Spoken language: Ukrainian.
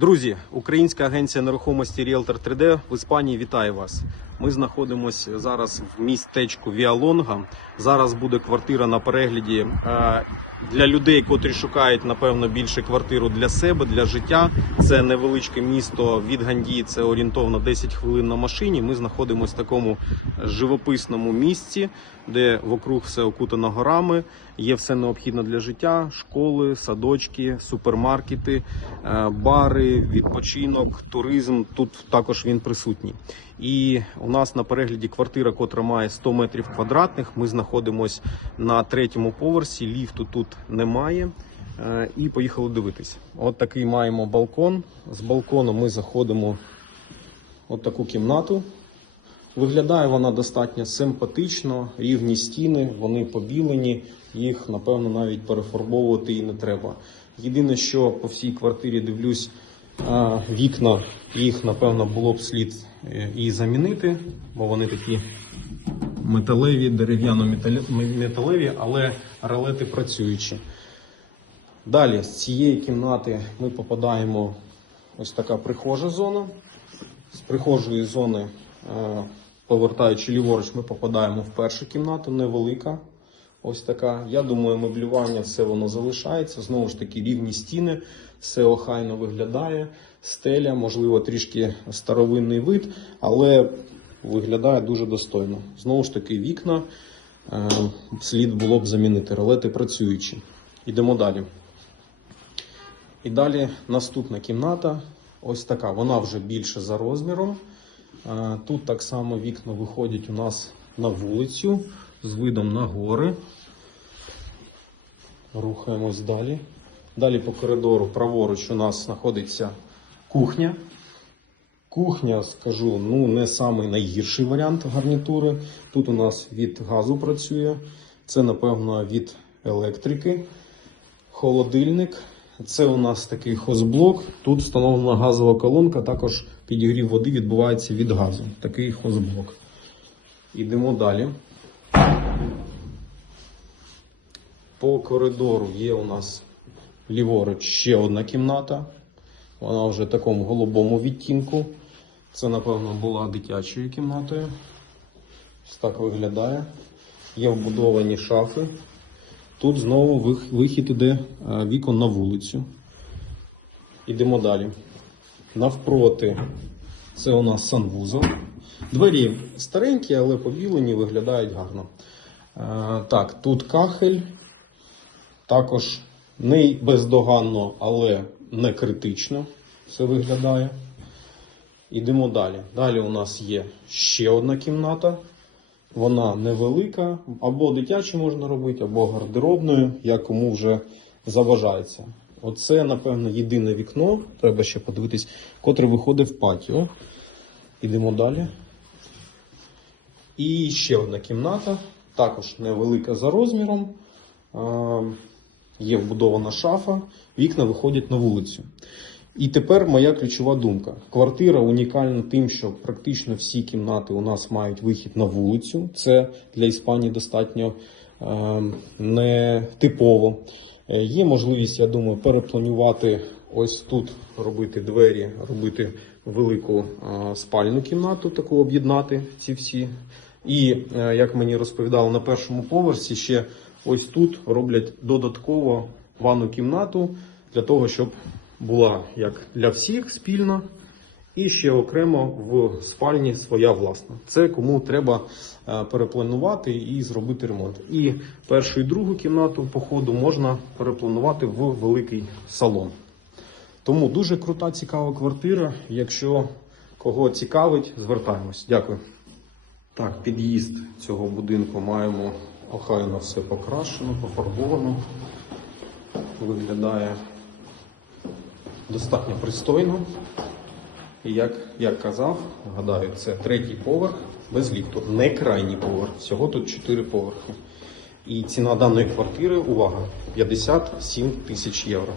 Друзі, українська агенція нерухомості Realtor 3D в Іспанії вітає вас. Ми знаходимося зараз в містечку Віалонга. Зараз буде квартира на перегляді е, для людей, котрі шукають напевно більше квартиру для себе, для життя. Це невеличке місто від Гандії, це орієнтовно 10 хвилин на машині. Ми знаходимося в такому живописному місці, де вокруг все окутано горами. Є все необхідне для життя: школи, садочки, супермаркети, е, відпочинок, туризм. Тут також він присутній. І у нас на перегляді квартира, котра має 100 метрів квадратних. Ми знаходимося на третьому поверсі. Ліфту тут немає. Е, І поїхали дивитись. От такий маємо балкон. З балкону ми заходимо в таку кімнату. Виглядає вона достатньо симпатично, рівні стіни, вони побілені, їх напевно навіть перефарбовувати і не треба. Єдине, що по всій квартирі дивлюсь, вікна їх напевно було б слід е, і замінити, бо вони такі металеві, дерев'яно-металеві, але ролети працюючі. Далі з цієї кімнати ми попадаємо ось така прихожа зона. З прихожої зони, е, повертаючи ліворуч, ми попадаємо в першу кімнату, невелика. Ось така. Я думаю, меблювання все воно залишається. Знову ж таки, рівні стіни, все охайно виглядає. Стеля, можливо, трішки старовинний вид, але виглядає дуже достойно. Знову ж таки, вікна е, слід було б замінити. Ролети працюючі. Йдемо далі. І далі наступна кімната. Ось така. Вона вже більше за розміром. Е, Тут так само вікна виходять у нас на вулицю з видом на гори. Рухаємось далі. Далі по коридору праворуч у нас знаходиться кухня. Кухня, скажу, ну не самий найгірший варіант гарнітури. Тут у нас від газу працює. Це, напевно, від електрики. Холодильник. Це у нас такий хозблок. Тут встановлена газова колонка, також підігрів води відбувається від газу. Такий хозблок. Ідемо далі. По коридору є у нас ліворуч ще одна кімната. Вона вже в такому голубому відтінку. Це, напевно, була дитячою кімнатою. Ось так виглядає. Є вбудовані шафи. Тут знову вихід іде е, вікон на вулицю. Ідемо далі. Навпроти це у нас санвузол. Двері старенькі, але побілені, виглядають гарно. Е, Так, тут кахель. Також не бездоганно, але не критично це виглядає. Ідемо далі. Далі у нас є ще одна кімната. Вона невелика, або дитячу можна робити, або гардеробною, як кому вже заважається. Оце, напевно, єдине вікно, треба ще подивитись, котре виходить в патіо. Ідемо далі. І ще одна кімната, також невелика за розміром. Є вбудована шафа, вікна виходять на вулицю. І тепер моя ключова думка. Квартира унікальна тим, що практично всі кімнати у нас мають вихід на вулицю. Це для Іспанії достатньо е, не типово. Е, Є можливість, я думаю, перепланувати ось тут, робити двері, робити велику е, спальну кімнату, таку об'єднати ці всі. І е, як мені розповідали на першому поверсі, ще ось тут роблять додатково ванну кімнату для того, щоб була як для всіх спільна, і ще окремо в спальні своя власна. Це кому треба е, перепланувати і зробити ремонт. І першу і другу кімнату по ходу можна перепланувати в великий салон. Тому дуже крута, цікава квартира. Якщо кого цікавить, звертаємось. Дякую. Так, під'їзд цього будинку маємо охайно все покрашено, пофарбовано. Виглядає достатньо пристойно. І як я казав, гадаю, це третій поверх без ліфту, не крайній поверх. Всього тут 4 поверхи. І ціна даної квартири, увага, 57 тисяч євро.